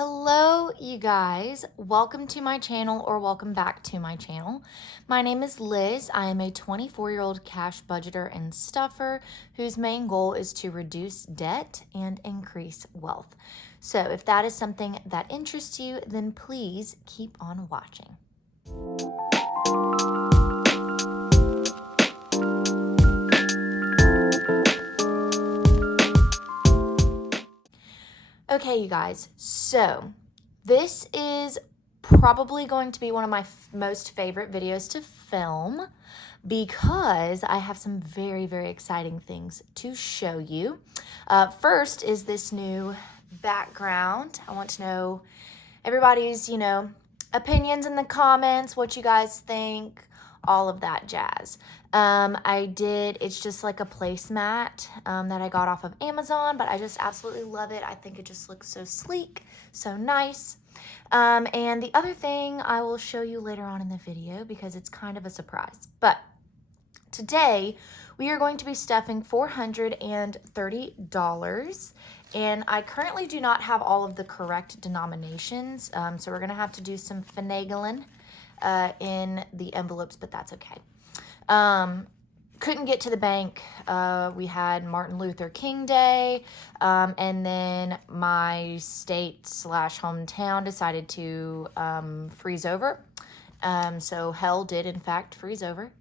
Hello, you guys. Welcome to my channel or welcome back to my channel. My name is Liz. I am a 24-year-old cash budgeter and stuffer whose main goal is to reduce debt and increase wealth. So if that is something that interests you, then please keep on watching. Okay, you guys, so this is probably going to be one of my most favorite videos to film because I have some very, very exciting things to show you. First is this new background. I want to know everybody's, opinions in the comments, what you guys think, all of that jazz. It's just like a placemat that I got off of Amazon, but I just absolutely love it. I think it just looks so sleek, so nice. And the other thing I will show you later on in the video because it's kind of a surprise. But today we are going to be stuffing $430, and I currently do not have all of the correct denominations, so we're going to have to do some finagling in the envelopes, but that's okay. Couldn't get to the bank. We had Martin Luther King Day, and then my state/hometown decided to freeze over. So hell did in fact freeze over.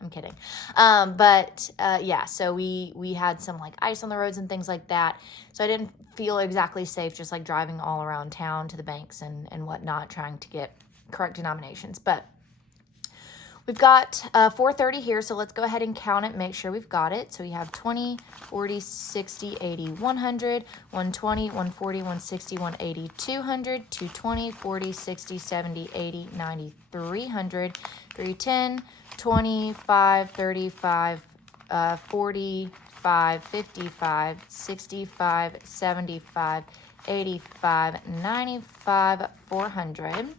I'm kidding. Yeah, so we had some like ice on the roads and things like that. So I didn't feel exactly safe just like driving all around town to the banks and whatnot, trying to get correct denominations. But we've got 430 here, so let's go ahead and count it, make sure we've got it. So we have 20, 40, 60, 80, 100, 120, 140, 160, 180, 200, 220, 40, 60, 70, 80, 90, 300, 310, 25, 35, 45, 55, 65, 75, 85, 95, 400.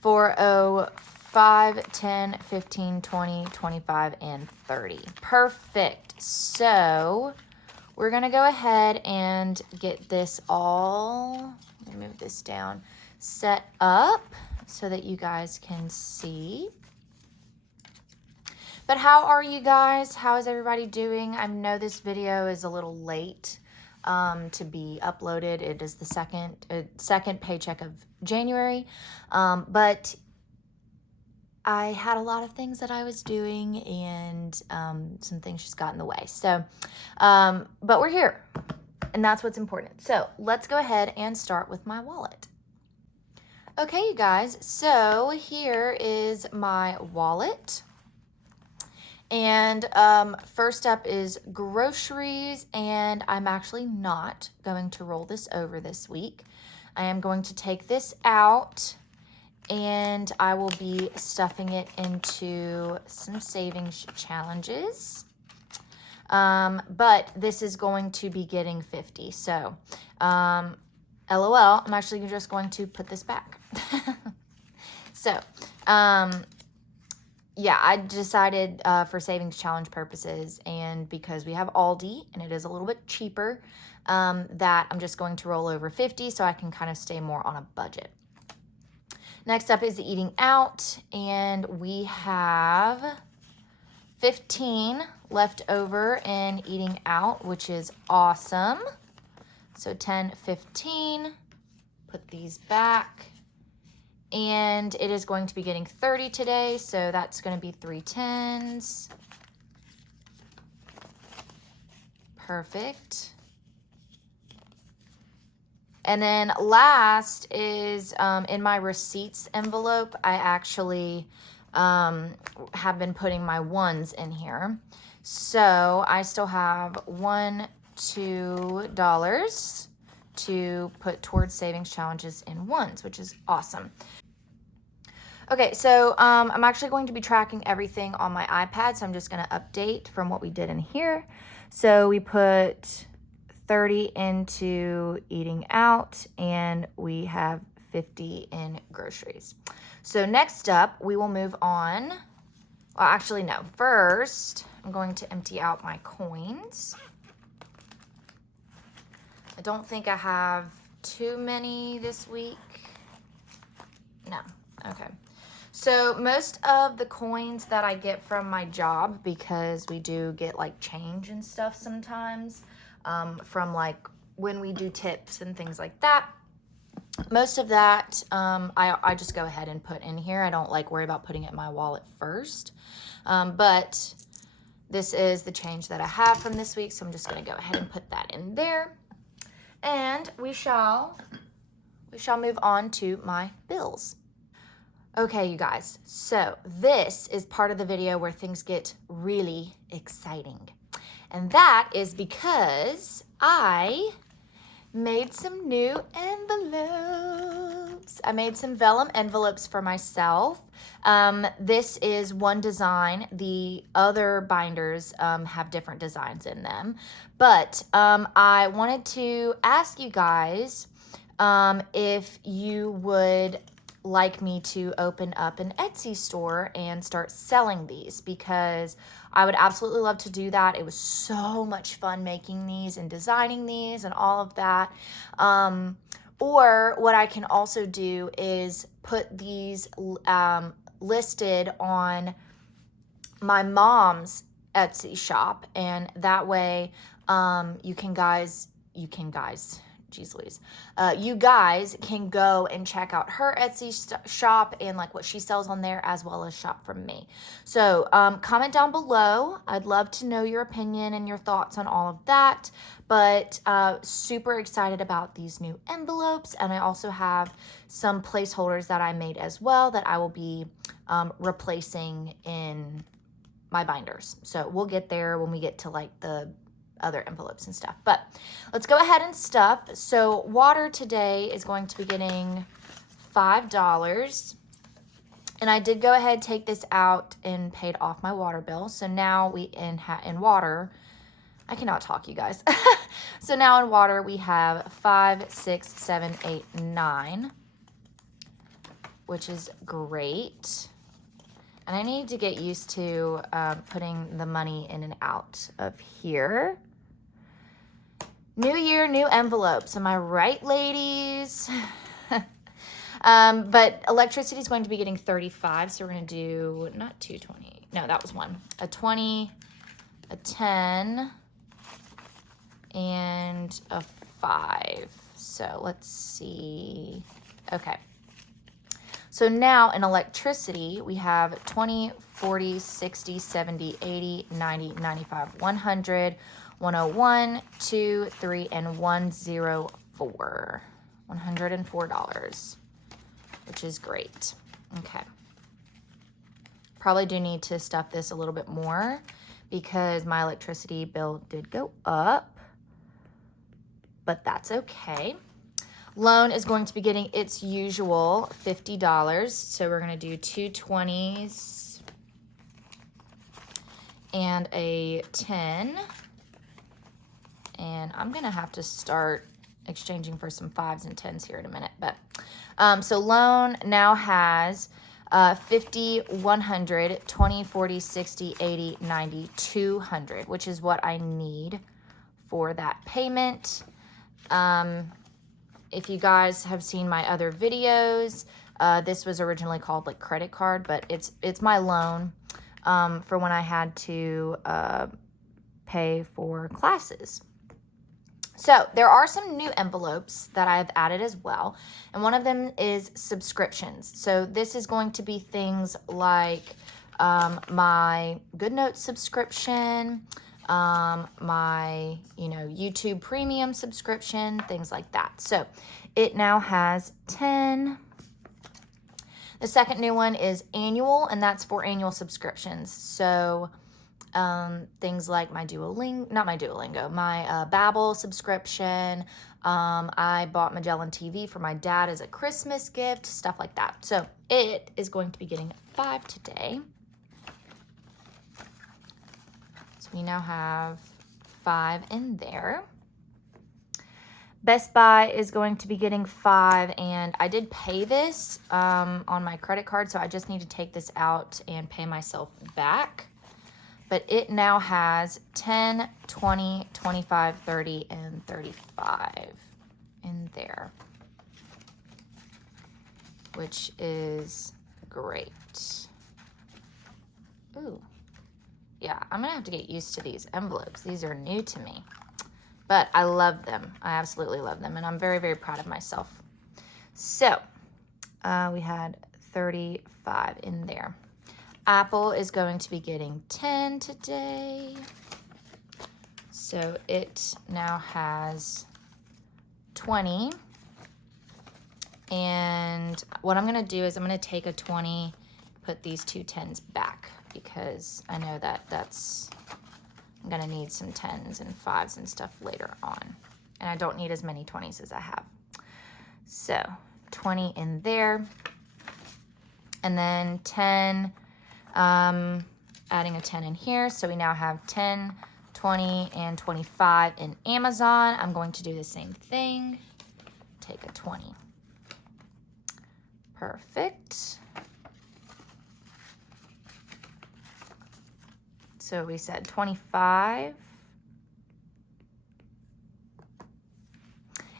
40, 5, 10, 15, 20, 25, and 30. Perfect. So we're going to go ahead and get this all, let me move this down, set up so that you guys can see. But how are you guys? How is everybody doing? I know this video is a little late to be uploaded. It is the second paycheck of January, but I had a lot of things that I was doing, and some things just got in the way. So, but we're here, and that's what's important. So let's go ahead and start with my wallet. Okay, you guys, so here is my wallet. And first up is groceries, and I'm actually not going to roll this over this week. I am going to take this out, and I will be stuffing it into some savings challenges. But this is going to be getting 50. So, LOL, I'm actually just going to put this back. So, yeah, I decided for savings challenge purposes and because we have Aldi and it is a little bit cheaper, that I'm just going to roll over 50 so I can kind of stay more on a budget. Next up is eating out, and we have 15 left over in eating out, which is awesome. So 10, 15, put these back. And it is going to be getting 30 today, so that's going to be 3 10s. Perfect. And then last is in my receipts envelope, I actually have been putting my ones in here. So I still have $1, $2 to put towards savings challenges in ones, which is awesome. Okay, so I'm actually going to be tracking everything on my iPad, so I'm just going to update from what we did in here. So we put 30 into eating out, and we have 50 in groceries. So next up, we will move on. Well, actually, no. First, I'm going to empty out my coins. I don't think I have too many this week. No. Okay. So most of the coins that I get from my job, because we do get like change and stuff sometimes, from like when we do tips and things like that, most of that I just go ahead and put in here. I don't like worry about putting it in my wallet first. But this is the change that I have from this week, so I'm just going to go ahead and put that in there. And we shall move on to my bills. Okay, you guys, so this is part of the video where things get really exciting. And that is because I made some new envelopes. I made some vellum envelopes for myself. This is one design. The other binders have different designs in them. But I wanted to ask you guys if you would like me to open up an Etsy store and start selling these, because I would absolutely love to do that. It was so much fun making these and designing these and all of that. Or what I can also do is put these listed on my mom's Etsy shop, and that way you guys can go and check out her Etsy shop and like what she sells on there, as well as shop from me. So comment down below. I'd love to know your opinion and your thoughts on all of that. But super excited about these new envelopes. And I also have some placeholders that I made as well that I will be replacing in my binders. So we'll get there when we get to like the other envelopes and stuff. But let's go ahead and stuff. So water today is going to be getting $5. And I did go ahead, take this out, and paid off my water bill. So now we in water, I cannot talk, you guys. So now in water we have 5, 6, 7, 8, 9, which is great. And I need to get used to putting the money in and out of here. New year, new envelopes. Am I right, ladies? But electricity is going to be getting 35. So we're going to do, not 220. No, that was one. A 20, a 10, and a 5. So let's see. Okay. So now in electricity, we have 20, 40, 60, 70, 80, 90, 95, 100, 101, 2, 3, and 104. $104, which is great. Okay. Probably do need to stuff this a little bit more because my electricity bill did go up, but that's okay. Loan is going to be getting its usual $50. So we're going to do 2 20s and a 10. And I'm going to have to start exchanging for some 5s and 10s here in a minute. But so loan now has 50, 100, 20, 40, 60, 80, 90, 200, which is what I need for that payment. If you guys have seen my other videos, this was originally called like credit card, but it's my loan for when I had to pay for classes. So there are some new envelopes that I have added as well, and one of them is subscriptions. So this is going to be things like my GoodNotes subscription, my YouTube premium subscription, things like that. So it now has 10. The second new one is annual, and that's for annual subscriptions. So things like my my Babbel subscription. I bought Magellan TV for my dad as a Christmas gift, stuff like that. So it is going to be getting 5 today. So we now have 5 in there. Best Buy is going to be getting 5, and I did pay this on my credit card, so I just need to take this out and pay myself back. but it now has 10, 20, 25, 30, and 35 in there, which is great. Ooh. Yeah, I'm going to have to get used to these envelopes. These are new to me, but I love them. I absolutely love them, and I'm very, very proud of myself. So we had 35 in there. Apple is going to be getting 10 today. So it now has 20. And what I'm going to do is I'm going to take a 20, put these two 10s back, because I know that I'm going to need some 10s and 5s and stuff later on. And I don't need as many 20s as I have. So 20 in there. And then 10, adding a 10 in here. So we now have 10, 20, and 25 in Amazon. I'm going to do the same thing. Take a 20. Perfect. So we said 25.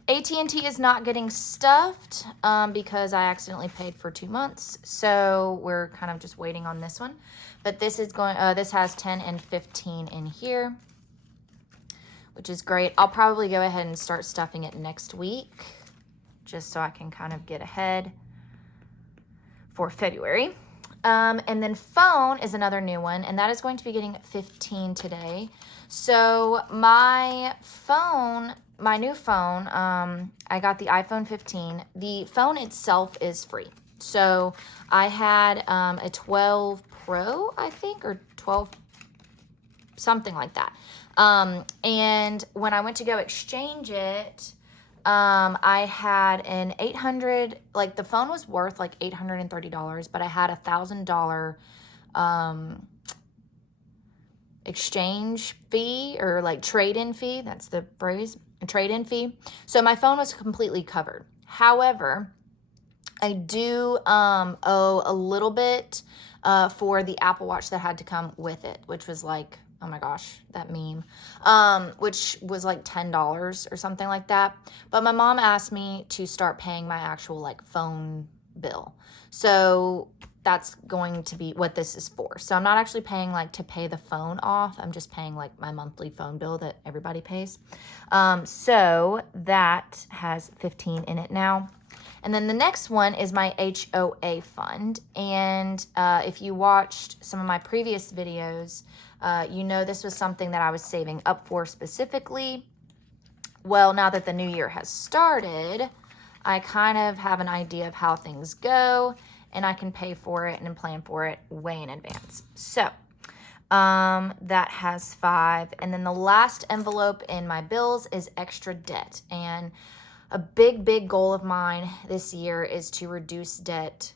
AT&T is not getting stuffed because I accidentally paid for 2 months. So we're kind of just waiting on this one. But this is going, this has 10 and 15 in here, which is great. I'll probably go ahead and start stuffing it next week, just so I can kind of get ahead for February. And then phone is another new one, and that is going to be getting 15 today. So my phone, my new phone, I got the iPhone 15. The phone itself is free. So I had a 12 Pro, I think, or 12, something like that. And when I went to go exchange it, I had an $800, like the phone was worth like $830, but I had $1,000 exchange fee, or like trade-in fee. That's the phrase, a trade-in fee. So my phone was completely covered. However, I do owe a little bit for the Apple Watch that had to come with it, which was like, oh my gosh, that meme, which was like $10 or something like that. But my mom asked me to start paying my actual like phone bill. So that's going to be what this is for. So I'm not actually paying like to pay the phone off. I'm just paying like my monthly phone bill that everybody pays. So that has 15 in it now. And then the next one is my HOA fund. And if you watched some of my previous videos, you know this was something that I was saving up for specifically. Well, now that the new year has started, I kind of have an idea of how things go, and I can pay for it and plan for it way in advance. So that has 5. And then the last envelope in my bills is extra debt. And a big, big goal of mine this year is to reduce debt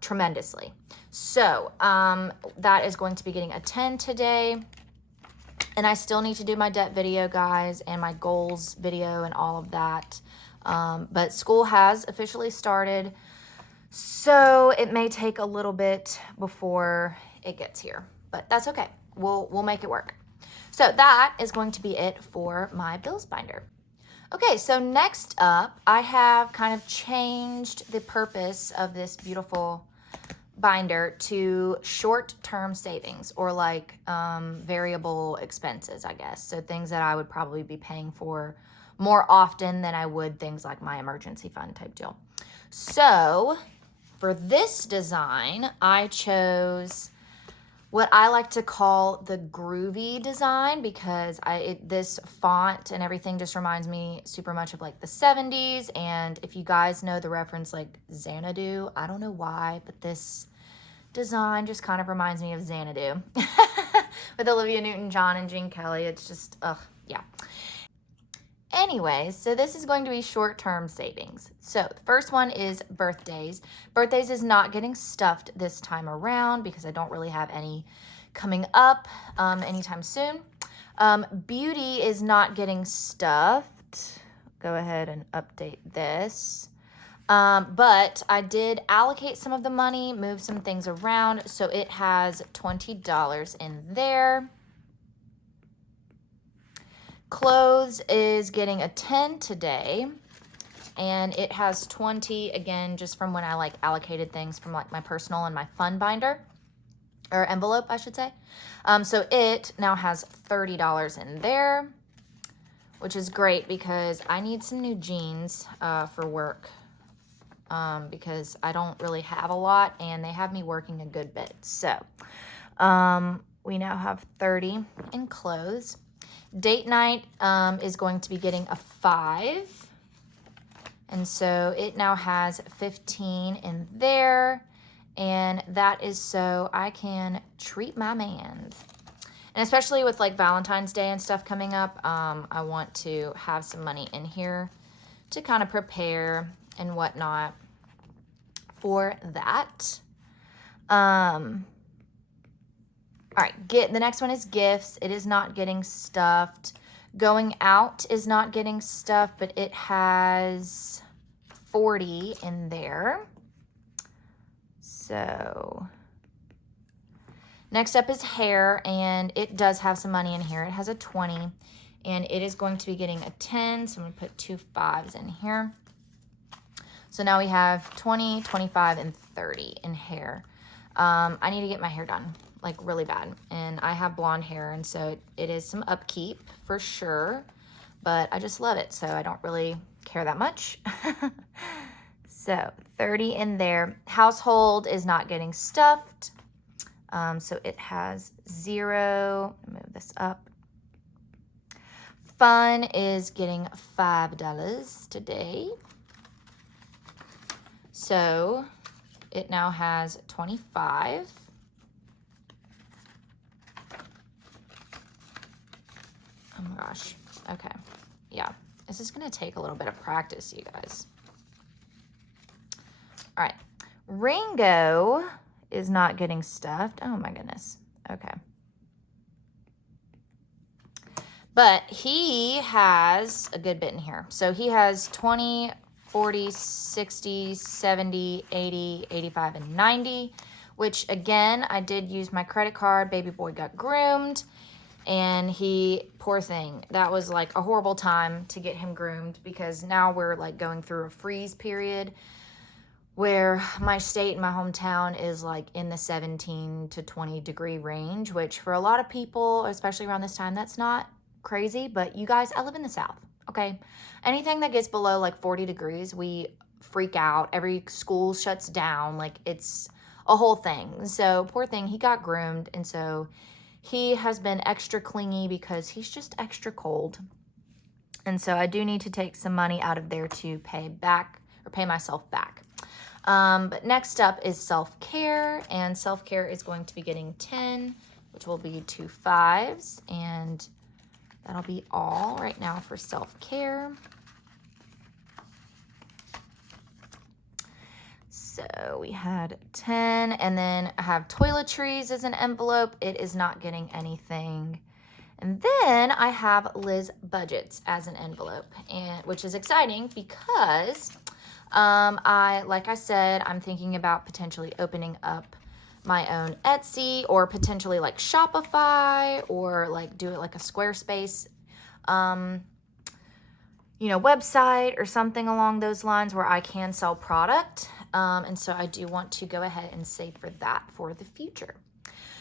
tremendously. So that is going to be getting a 10 today. And I still need to do my debt video, guys, and my goals video and all of that. But school has officially started, so it may take a little bit before it gets here. But that's okay. We'll make it work. So that is going to be it for my bills binder. Okay, so next up, I have kind of changed the purpose of this beautiful binder to short-term savings, or like variable expenses, I guess. So things that I would probably be paying for more often than I would things like my emergency fund type deal. So for this design, I chose what I like to call the groovy design, because this font and everything just reminds me super much of like the 70s. And if you guys know the reference like Xanadu, I don't know why, but this design just kind of reminds me of Xanadu with Olivia Newton-John and Gene Kelly. It's just, yeah. Anyways, so this is going to be short-term savings. So the first one is birthdays. Birthdays is not getting stuffed this time around because I don't really have any coming up anytime soon. Beauty is not getting stuffed. Go ahead and update this. But I did allocate some of the money, move some things around, so it has $20 in there. Clothes is getting a 10 today, and it has 20 again, just from when I like allocated things from like my personal and my fun binder, or envelope, I should say. So it now has $30 in there, which is great because I need some new jeans for work, because I don't really have a lot and they have me working a good bit. So we now have 30 in clothes. Date night is going to be getting a 5. And so it now has 15 in there. And that is so I can treat my man. And especially with like Valentine's Day and stuff coming up, I want to have some money in here to kind of prepare and whatnot for that. All right, the next one is gifts. It is not getting stuffed. Going out is not getting stuffed, but it has 40 in there. So next up is hair, and it does have some money in here. It has a 20, and it is going to be getting a 10, so I'm going to put 2 5s in here. So now we have 20, 25, and 30 in hair. I need to get my hair done, like really bad, and I have blonde hair, and so it is some upkeep for sure, but I just love it, so I don't really care that much. So 30 in there. Household is not getting stuffed. So it has 0. Move this up. Fun is getting $5 today. So it now has 25. Oh my gosh. Okay. Yeah. This is going to take a little bit of practice, you guys. All right. Ringo is not getting stuffed. Oh my goodness. Okay. But he has a good bit in here. So he has 20, 40, 60, 70, 80, 85, and 90, which again, I did use my credit card. Baby boy got groomed, and poor thing, that was like a horrible time to get him groomed, because now we're like going through a freeze period where my state and my hometown is like in the 17 to 20 degree range, which for a lot of people, especially around this time, that's not crazy. But you guys, I live in the South, okay? Anything that gets below like 40 degrees, we freak out. Every school shuts down. Like, it's a whole thing. So poor thing, he got groomed, and so he has been extra clingy because he's just extra cold. And so I do need to take some money out of there to pay myself back. But next up is self-care, and self-care is going to be getting 10, which will be 2 5s, and that'll be all right now for self-care. So we had 10, and then I have toiletries as an envelope. It is not getting anything. And then I have Liz Budgets as an envelope, which is exciting because like I said, I'm thinking about potentially opening up my own Etsy, or potentially like Shopify, or like do it like a Squarespace, website or something along those lines where I can sell product. And so I do want to go ahead and save for that for the future.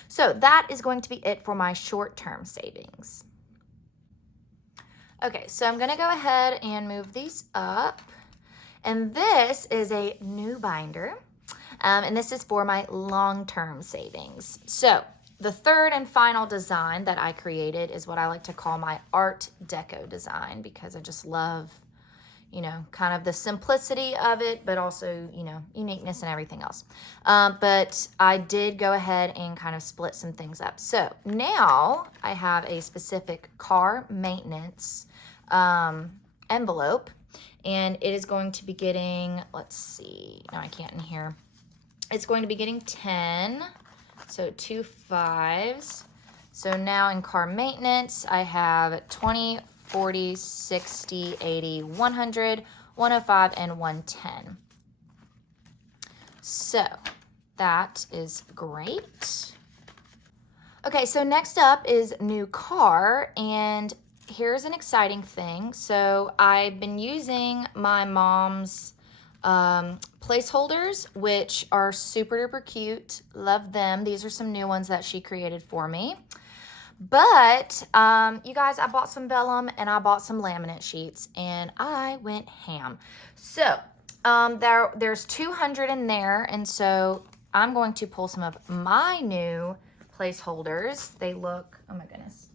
So that is going to be it for my short-term savings. Okay, so I'm going to go ahead and move these up. And this is a new binder, and this is for my long-term savings. So the third and final design that I created is what I like to call my Art Deco design, because I just love, kind of the simplicity of it, but also, uniqueness and everything else. But I did go ahead and kind of split some things up. So now I have a specific car maintenance envelope. And it is going to be getting, let's see, no, I can't in here. It's going to be getting 10, so 2 5s. So now in car maintenance, I have 20, 40, 60, 80, 100, 105, and 110. So that is great. Okay, so next up is new car, and here's an exciting thing. So I've been using my mom's placeholders, which are super duper cute. Love them. These are some new ones that she created for me. But you guys, I bought some vellum and I bought some laminate sheets, and I went ham. So there's 200 in there, and so I'm going to pull some of my new placeholders. They look, oh my goodness,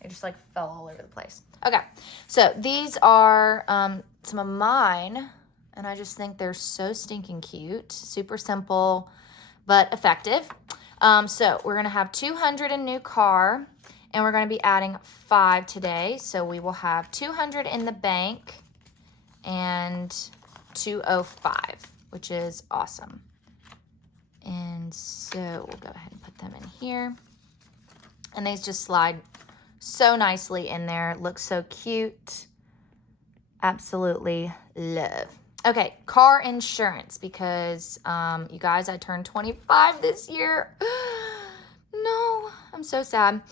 they just like fell all over the place. Okay, so these are some of mine, and I just think they're so stinking cute. Super simple, but effective. So we're going to have 200 in new car, and we're going to be adding 5 today. So we will have 200 in the bank and 205, which is awesome. And so we'll go ahead and put them in here. And these just slide so nicely in there. Looks so cute. Absolutely love. Okay, car insurance, because you guys, I turned 25 this year. No, I'm so sad.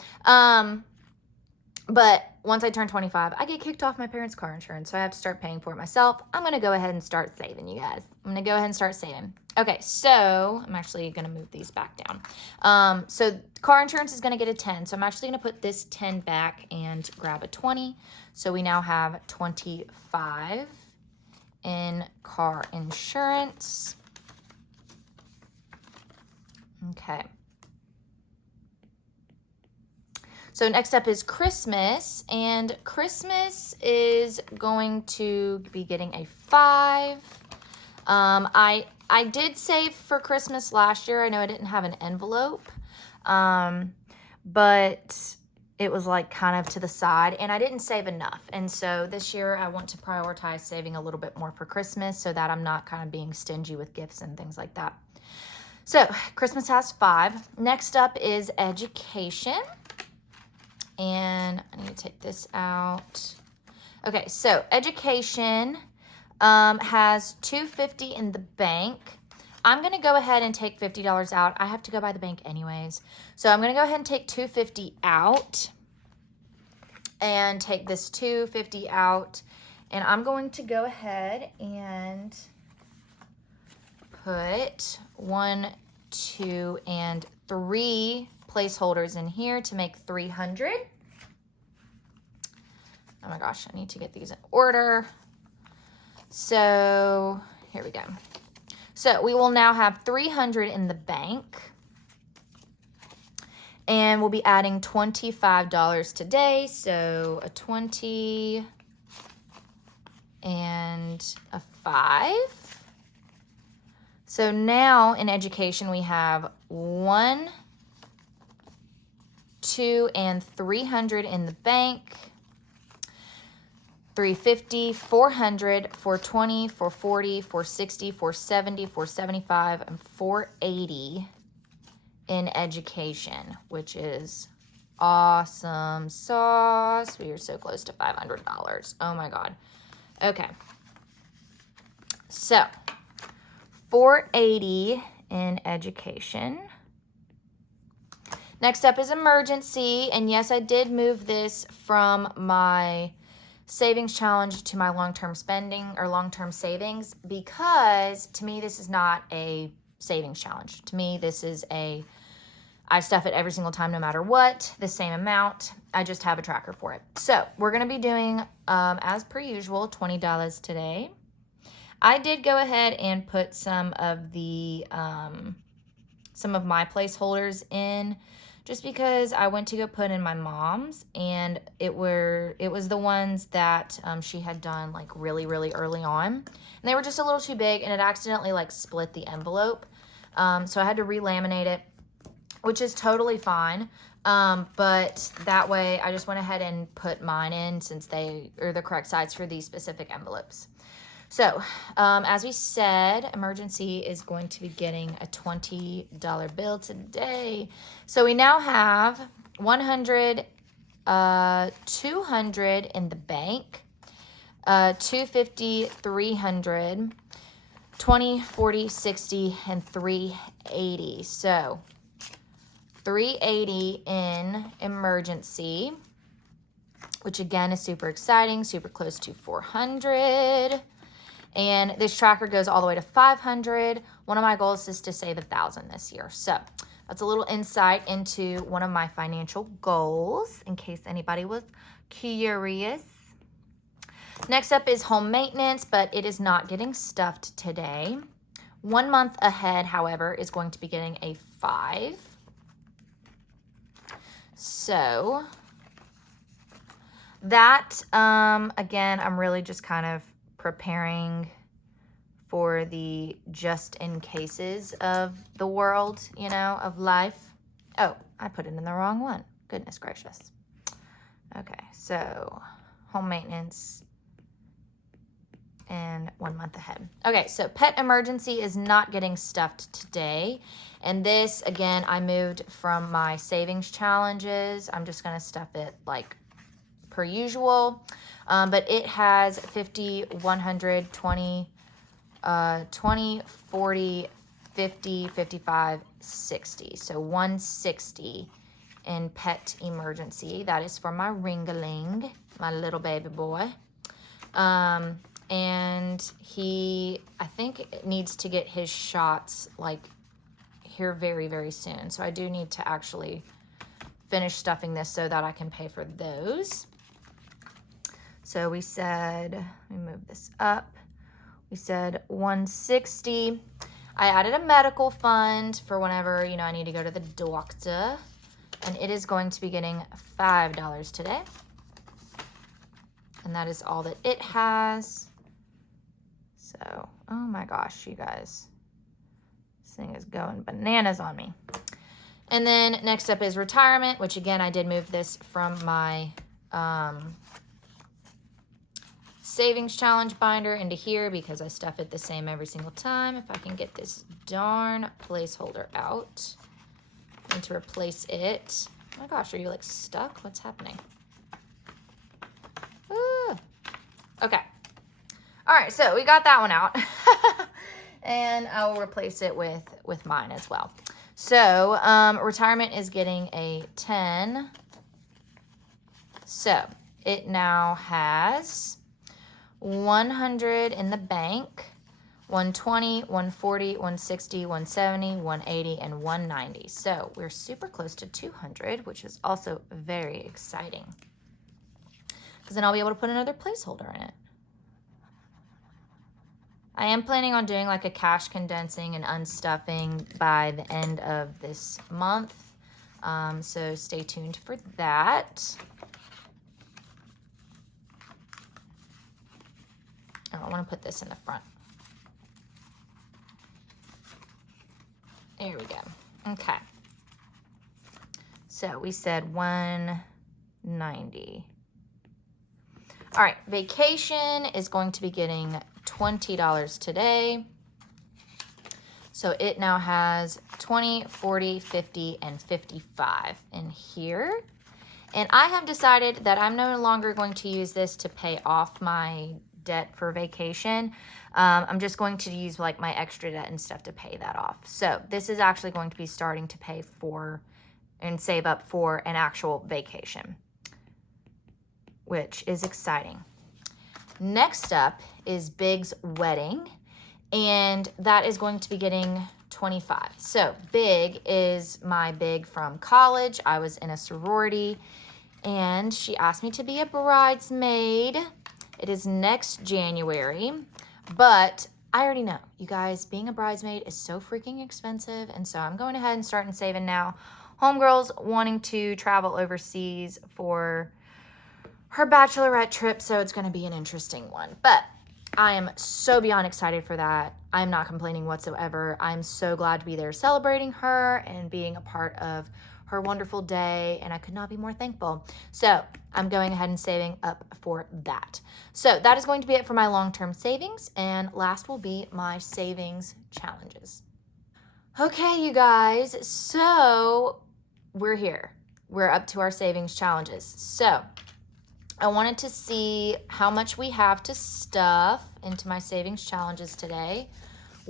But once I turn 25, I get kicked off my parents' car insurance, so I have to start paying for it myself. I'm going to go ahead and start saving, you guys. I'm going to go ahead and start saving. Okay, so I'm actually going to move these back down. So car insurance is going to get a 10, so I'm actually going to put this 10 back and grab a 20. So we now have 25 in car insurance. Okay. So next up is Christmas, and Christmas is going to be getting a 5. I did save for Christmas last year. I know I didn't have an envelope, but it was like kind of to the side, and I didn't save enough. And so this year I want to prioritize saving a little bit more for Christmas so that I'm not kind of being stingy with gifts and things like that. So Christmas has 5. Next up is education. And I need to take this out. Okay, so education has $250 in the bank. I'm going to go ahead and take $50 out. I have to go by the bank anyways. So I'm going to go ahead and take $250 out and take this $250 out. And I'm going to go ahead and put 1, 2, and 3 placeholders in here to make 300. Oh my gosh, I need to get these in order. So here we go. So we will now have 300 in the bank, and we'll be adding $25 today. So a 20 and a 5. So now in education we have 1, 2, and 300 in the bank. 350, 400, 420, 440, 460, 470, 475, and 480 in education, which is awesome sauce. We are so close to $500. Oh my God. Okay. So 480 in education. Next up is emergency, and yes, I did move this from my savings challenge to my long-term spending or long-term savings, because to me this is not a savings challenge. To me this is I stuff it every single time no matter what, the same amount. I just have a tracker for it. So we're going to be doing as per usual $20 today. I did go ahead and put some of my placeholders in, just because I went to go put in my mom's, and it was the ones that she had done like really, really early on. And they were just a little too big, and it accidentally like split the envelope. So I had to relaminate it, which is totally fine. But that way I just went ahead and put mine in, since they are the correct size for these specific envelopes. So, as we said, emergency is going to be getting a $20 bill today. So we now have 100, 200 in the bank, 250, 300, 20, 40, 60, and 380. So 380 in emergency, which again is super exciting, super close to 400. And this tracker goes all the way to 500. One of my goals is to save 1,000 this year. So that's a little insight into one of my financial goals, in case anybody was curious. Next up is home maintenance, but it is not getting stuffed today. 1 month ahead, however, is going to be getting a 5. So that, again, I'm really just kind of preparing for the just in cases of the world, you know, of life. Oh, I put it in the wrong one. Goodness gracious. Okay, so home maintenance and 1 month ahead. Okay, so pet emergency is not getting stuffed today. And this, again, I moved from my savings challenges. I'm just going to stuff it like per usual. But it has 50, 100, 20, 20, 40, 50, 55, 60. So 160 in pet emergency. That is for my ringaling, my little baby boy. And he, I think, needs to get his shots like here very, very soon. So I do need to actually finish stuffing this so that I can pay for those. So we said, let me move this up. We said 160. I added a medical fund for whenever, you know, I need to go to the doctor. And it is going to be getting $5 today. And that is all that it has. So, oh my gosh, you guys. This thing is going bananas on me. And then next up is retirement, which again, I did move this from my savings challenge binder into here because I stuff it the same every single time. If I can get this darn placeholder out. I need to replace it. Oh my gosh, are you like stuck? What's happening? Ooh. Okay. All right, so we got that one out. And I will replace it with mine as well. So retirement is getting a 10. So it now has 100 in the bank, 120, 140, 160, 170, 180, and 190. So we're super close to 200, which is also very exciting. Because then I'll be able to put another placeholder in it. I am planning on doing like a cash condensing and unstuffing by the end of this month. So stay tuned for that. Oh, I want to put this in the front. There we go. Okay. So we said 190. All right, vacation is going to be getting $20 today. So it now has 20, 40, 50, and 55 in here. And I have decided that I'm no longer going to use this to pay off my debt for vacation. I'm just going to use like my extra debt and stuff to pay that off. So this is actually going to be starting to pay for and save up for an actual vacation, which is exciting. Next up is Big's wedding, and that is going to be getting 25. So Big is my Big from college. I was in a sorority, and she asked me to be a bridesmaid. It is next January, but I already know, you guys, being a bridesmaid is so freaking expensive, and so I'm going ahead and starting saving now. Homegirl's wanting to travel overseas for her bachelorette trip, so it's going to be an interesting one. But I am so beyond excited for that. I'm not complaining whatsoever. I'm so glad to be there celebrating her and being a part of her wonderful day, and I could not be more thankful. So I'm going ahead and saving up for that. So that is going to be it for my long-term savings, and last will be my savings challenges. Okay, you guys, so we're here. We're up to our savings challenges. So I wanted to see how much we have to stuff into my savings challenges today.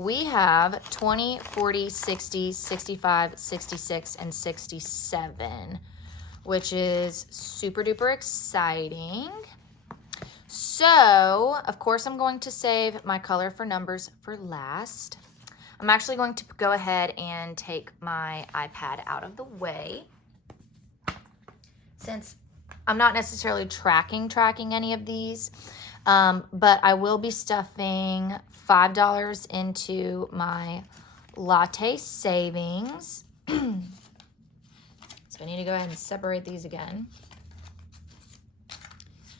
we have 20, 40, 60, 65, 66, and 67, which is super duper exciting. So, of course, I'm going to save my color for numbers for last. I'm actually going to go ahead and take my iPad out of the way, since I'm not necessarily tracking any of these, but I will be stuffing $5 into my latte savings. So I need to go ahead and separate these again.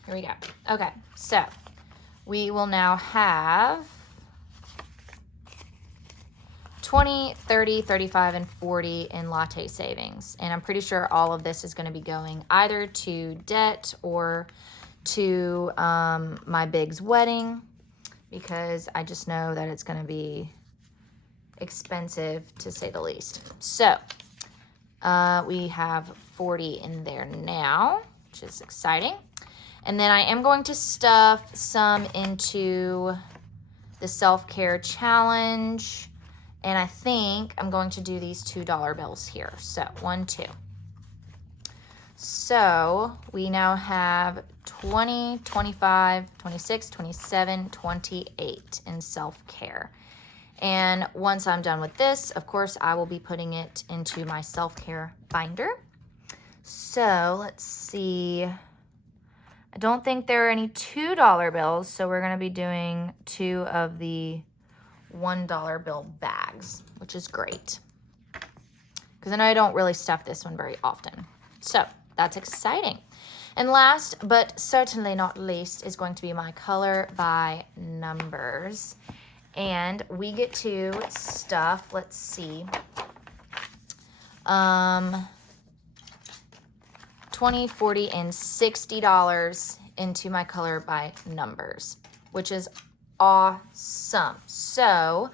Here we go. Okay, so we will now have 20, 30, 35, and 40 in latte savings. And I'm pretty sure all of this is going to be going either to debt or to my Big's wedding, because I just know that it's going to be expensive, to say the least. So we have 40 in there now, which is exciting. And then I am going to stuff some into the self-care challenge. And I think I'm going to do these $2 bills here. So 1, 2. So we now have 20, 25, 26, 27, 28 in self-care. And once I'm done with this, of course, I will be putting it into my self-care binder. So let's see. I don't think there are any $2 bills, so we're going to be doing 2 of the $1 bill bags, which is great, because I know I don't really stuff this one very often. So that's exciting. And last but certainly not least is going to be my color by numbers. And we get to stuff, let's see, 20, 40, and $60 into my color by numbers, which is awesome. So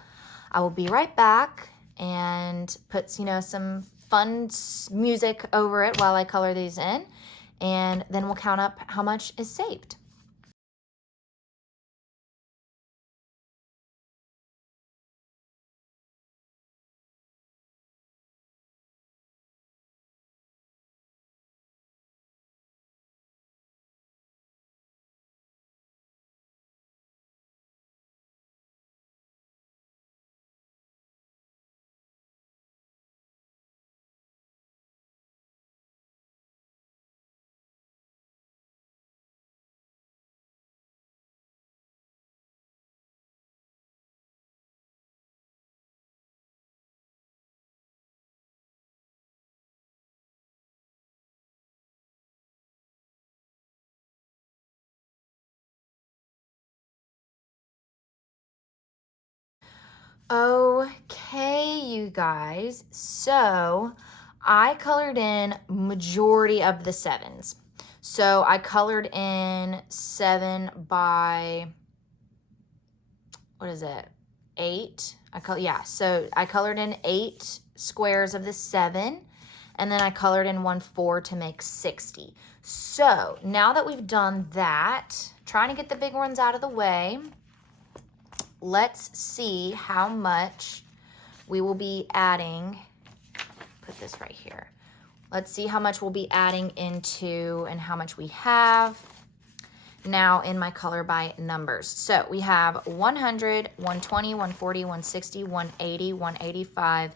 I will be right back and put, some fun music over it while I color these in, and then we'll count up how much is saved. Okay, you guys, so I colored in majority of the 7s. So I colored in 7 by, what is it, 8? So I colored in 8 squares of the 7, and then I colored in 1 4 to make 60. So now that we've done that, trying to get the big ones out of the way, let's see how much we will be adding. Put this right here. Let's see how much we'll be adding into and how much we have now in my color by numbers. So we have 100, 120, 140, 160, 180, 185,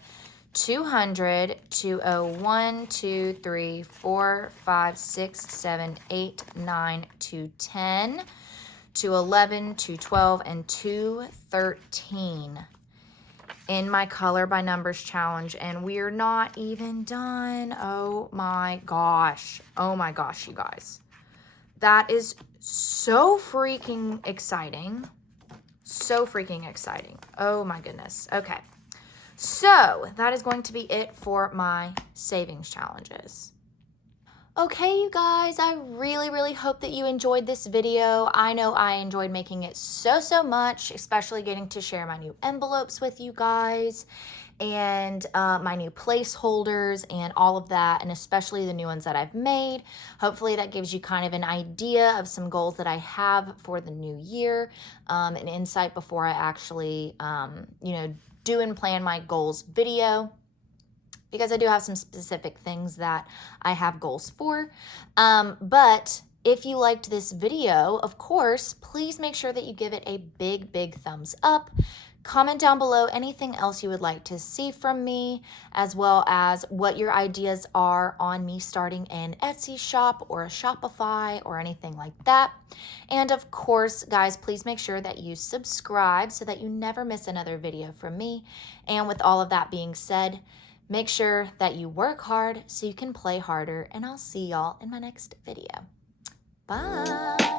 200, 201, 2, 3, 4, 5, 6, 7, 8, 9, 210, 211, 212, and 213 in my color by numbers challenge, and we're not even done. Oh my gosh, you guys, that is so freaking exciting, oh my goodness. Okay, so that is going to be it for my savings challenges. Okay, you guys, I really hope that you enjoyed this video. I know I enjoyed making it so much, especially getting to share my new envelopes with you guys. and my new placeholders and all of that, and especially the new ones that I've made. Hopefully that gives you kind of an idea of some goals that I have for the new year, an insight before I actually, do and plan my goals video, because I do have some specific things that I have goals for. But if you liked this video, of course, please make sure that you give it a big, big thumbs up. Comment down below anything else you would like to see from me, as well as what your ideas are on me starting an Etsy shop or a Shopify or anything like that. And of course, guys, please make sure that you subscribe so that you never miss another video from me. And with all of that being said, make sure that you work hard so you can play harder, and I'll see y'all in my next video. Bye.